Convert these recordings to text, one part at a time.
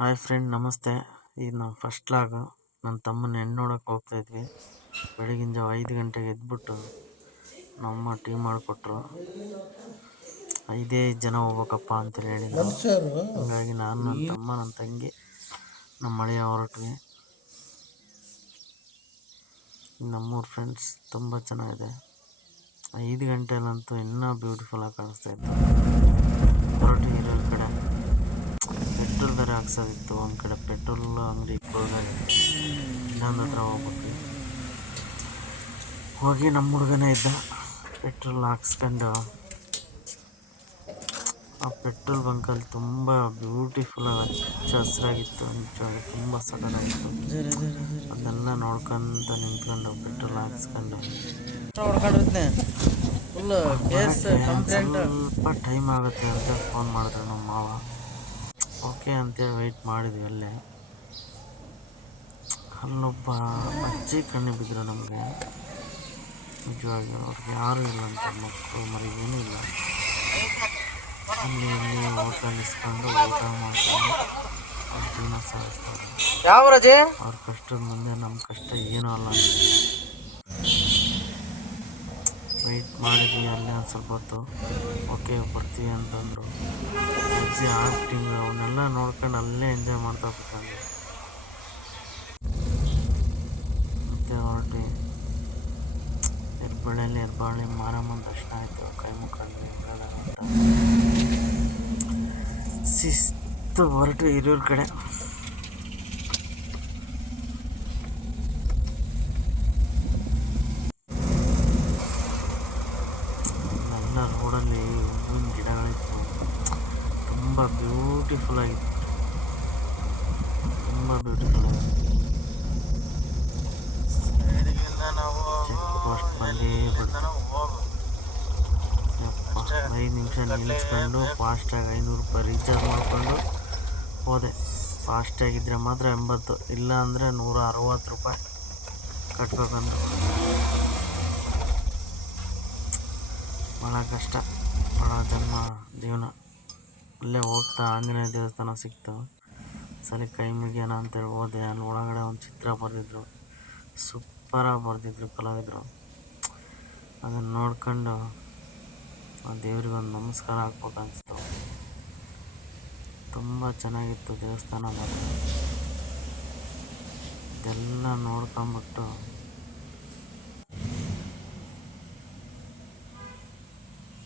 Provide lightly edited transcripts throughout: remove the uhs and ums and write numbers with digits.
Hi friend, ನಮಸ್ತೆ. ಇದು ನಮ್ಮ ಫಸ್ಟ್ ಲಾಗ್. ನನ್ನ ತಮ್ಮನ ಹೆಣ್ಣು ನೋಡೋಕೆ ಹೋಗ್ತಾಯಿದ್ವಿ. ಬೆಳಗಿನ ಜಾವ 5 ಗಂಟೆಗೆ ಎದ್ಬಿಟ್ಟು ನಮ್ಮ ಟೀ ಮಾಡಿಕೊಟ್ರು. 5 ಜನ ಹೋಗ್ಬೇಕಪ್ಪ ಅಂತೇಳಿ ಹೇಳಿದ್ರು. ಹಾಗಾಗಿ ನಾನು, ನನ್ನ ತಮ್ಮ, ನನ್ನ ತಂಗಿ, ನಮ್ಮ ಮಳೆಯ ಹೊರಟ್ವಿ. ನಮ್ಮೂರು ಫ್ರೆಂಡ್ಸ್ ತುಂಬ ಚೆನ್ನಾಗಿದೆ. 5 ಗಂಟೆಲಂತೂ ಇನ್ನೂ ಬ್ಯೂಟಿಫುಲ್ಲಾಗಿ ಕಾಣಿಸ್ತಾ ಇತ್ತು. ಹೊರಟು ಇರೋ ಕಡೆ ಪೆಟ್ರೋಲ್ ಬೇರೆ ಹಾಕ್ಸೋದಿತ್ತು. ಒಂದು ಕಡೆ ಪೆಟ್ರೋಲ್ ಅಂಗಡಿ ಕ್ಲೋಸ್ ಆಗಿದೆ. ಇನ್ನೊಂದು ಹತ್ರ ಹೋಗ್ಬಿಟ್ವಿ. ಹೋಗಿ ನಮ್ಮ ಹುಡುಗನೇ ಇದ್ದ. ಪೆಟ್ರೋಲ್ ಹಾಕ್ಸ್ಕೊಂಡು ಆ ಪೆಟ್ರೋಲ್ ಬಂಕಲ್ಲಿ ತುಂಬ ಬ್ಯೂಟಿಫುಲ್ಲಾಗಿ ಹಚ್ಚ ಹಸಿರಾಗಿತ್ತು. ನಿಜವಾಗಿ ತುಂಬ ಸಖತ್ತಾಗಿತ್ತು. ಅದನ್ನೆಲ್ಲ ನೋಡ್ಕೊಂತ ನಿಂತ್ಕೊಂಡು ಪೆಟ್ರೋಲ್ ಹಾಕ್ಸ್ಕೊಂಡು ಸ್ವಲ್ಪ ಟೈಮ್ ಆಗುತ್ತೆ ಅಂತ ಫೋನ್ ಮಾಡಿದ್ರು ನಮ್ಮ ಮಾವ. ಓಕೆ ಅಂತೇಳಿ ವೆಯ್ಟ್ ಮಾಡಿದ್ವಿ. ಅಲ್ಲೊಬ್ಬ ಅಜ್ಜಿ ಕಣ್ಣು ಬಿದ್ದರು ನಮಗೆ. ನಿಜವಾಗಿ ಅವ್ರಿಗೆ ಯಾರೂ ಇಲ್ಲ ಅಂತ, ಮಕ್ಕಳು ಮರಿ ಏನೂ ಇಲ್ಲ. ಅಲ್ಲಿ ಇಲ್ಲಿ ಹೋಟ್ಲಲ್ಲಿ ಇಸ್ಕೊಂಡು ಊಟ ಮಾಡ್ಕೊಂಡು ಅವ್ರ ಜೀವನ ಸಾಗಿಸ್ತಾರೆ. ಅವ್ರ ಕಷ್ಟದ ಮುಂದೆ ನಮ್ಮ ಕಷ್ಟ ಏನೂ ಅಲ್ಲ. ವೆಯ್ಟ್ ಮಾಡಿದ್ವಿ ಅಲ್ಲೇ ಒಂದು ಸ್ವಲ್ಪ ಹೊತ್ತು. ಓಕೆ ಬರ್ತೀವಿ ಅಂತಂದರು. ಅಜ್ಜಿ ಆಕ್ಟಿಂಗ್ ಅವನ್ನೆಲ್ಲ ನೋಡ್ಕೊಂಡು ಅಲ್ಲೇ ಎಂಜಾಯ್ ಮಾಡ್ತಾ ಕೂತ್ಕೊಂಡ್ವಿ. ಮತ್ತು ಹೊರಟ್ವಿ. ಹೆಬ್ಬಳ್ಳಿ ಮಾರಮ್ಮನ ದರ್ಶನ ಆಯಿತು. ಕೈ ಮುಖಂಡ್ವಿ ಅಂತ ಶಿಸ್ತು ಹೊರಟು ಹಿರಿಯೂರ ಕಡೆ. ಎಲ್ಲ ರೋಡಲ್ಲಿ ಹೂವಿನ ಗಿಡಗಳಿತ್ತು. ತುಂಬ ಬ್ಯೂಟಿಫುಲ್ ಆಗಿತ್ತು. ಚೆಕ್ ಪೋಸ್ಟ್ ಬಂದೇ ಬಿಡ್ತು. 5 ನಿಮಿಷ ನಿಲ್ಲಿಸ್ಕೊಂಡು ಫಾಸ್ಟಾಗಿ 500 ರೂಪಾಯಿ ರೀಚಾರ್ಜ್ ಮಾಡಿಕೊಂಡು ಹೋದೆ. ಫಾಸ್ಟಾಗಿದ್ದರೆ ಮಾತ್ರ 80, ಇಲ್ಲ ಅಂದರೆ 160 ರೂಪಾಯಿ ಕಟ್ಬೇಕಂದ್ರು. ಭಾಳ ಕಷ್ಟ, ಭಾಳ ಜನ್ಮ ಜೀವನ. ಅಲ್ಲೇ ಹೋಗ್ತಾ ಆಂಜನೇಯ ದೇವಸ್ಥಾನ ಸಿಕ್ತು. ಸರಿ ಕೈ ಮುಗಿಯೋಣ ಅಂತೇಳಿ ಹೋದೆ. ಅಲ್ಲಿ ಒಳಗಡೆ ಒಂದು ಚಿತ್ರ ಬರೆದಿದ್ರು. ಸೂಪರಾಗಿ ಬರೆದಿದ್ರು ಕಲಾವಿದರು. ಅದನ್ನು ನೋಡ್ಕೊಂಡು ಆ ದೇವ್ರಿಗೊಂದು ನಮಸ್ಕಾರ ಹಾಕ್ಬೇಕು ಅನಿಸ್ತು. ತುಂಬ ಚೆನ್ನಾಗಿತ್ತು ದೇವಸ್ಥಾನ ಮಾತ್ರ. ಇದೆಲ್ಲ ನೋಡ್ಕೊಂಬಿಟ್ಟು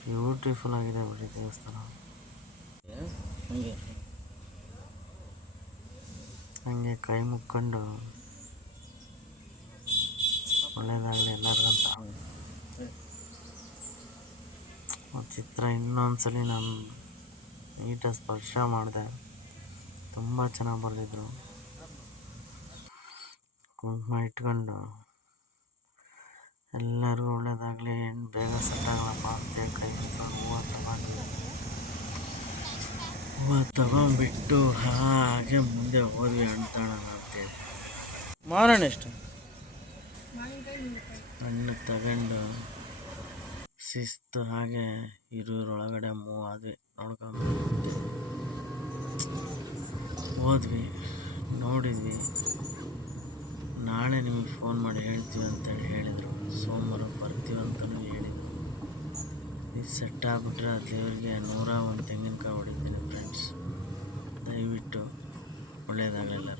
ಬ್ಯೂಟಿಫುಲ್ ಆಗಿದೆ ಬಿಡಿ ದೇವಸ್ಥಾನ. ಹಂಗೆ ಕೈ ಮುಕ್ಕೊಂಡು ಒಳ್ಳೇದಾಗಲಿ ಎಲ್ಲರಿಗಂತ ಆ ಚಿತ್ರ ಇನ್ನೊಂದ್ಸಲಿ ನಾನು ನೀಟಾಗಿ ಸ್ಪರ್ಶ ಮಾಡಿದೆ. ತುಂಬ ಚೆನ್ನಾಗಿ ಬರೆದಿದ್ರು. ಕುಂಕುಮ ಇಟ್ಕೊಂಡು ಎಲ್ಲರಿಗೂ ಒಳ್ಳೇದಾಗಲಿ, ಹೆಣ್ಣು ಬೇಗ ಸೆಟ್ ಆಗಲಪ್ಪ ಅಂತೇಳಿ ಕೈ ಇಟ್ಕೊಂಡು ಹೂವು ತಗೊಂಡ್ಬಿಟ್ಟು ಹಾಗೆ ಮುಂದೆ ಹೋದ್ವಿ ಅಂಟಾಣನ ಅಂತೇಳಿ. ಮಾರೋಣ ಎಷ್ಟು ಹಣ್ಣು ತಗೊಂಡು ಶಿಸ್ತು ಹಾಗೆ ಹಿರಿಯೂರೊಳಗಡೆ ಮೂವ್ ಆದ್ವಿ. ನೋಡ್ಕೊಂಡು ಹೋದ್ವಿ, ನೋಡಿದ್ವಿ. ನಾಳೆ ನಿಮಗೆ ಫೋನ್ ಮಾಡಿ ಹೇಳ್ತೀವಿ ಅಂತೇಳಿ ಹೇಳಿದರು. ಸೋಮವಾರ ಬರ್ತೀವಿ ಅಂತಲೂ ಹೇಳಿದರು. ಇದು ಸೆಟ್ ಆಗಿಬಿಟ್ರೆ ಆ ದೇವರಿಗೆ 101 ತೆಂಗಿನಕಾಯಿ ಹೊಡಿತೀನಿ ಫ್ರೆಂಡ್ಸ್. ದಯವಿಟ್ಟು ಒಳ್ಳೆಯದಾಗಲಿಲ್ಲ.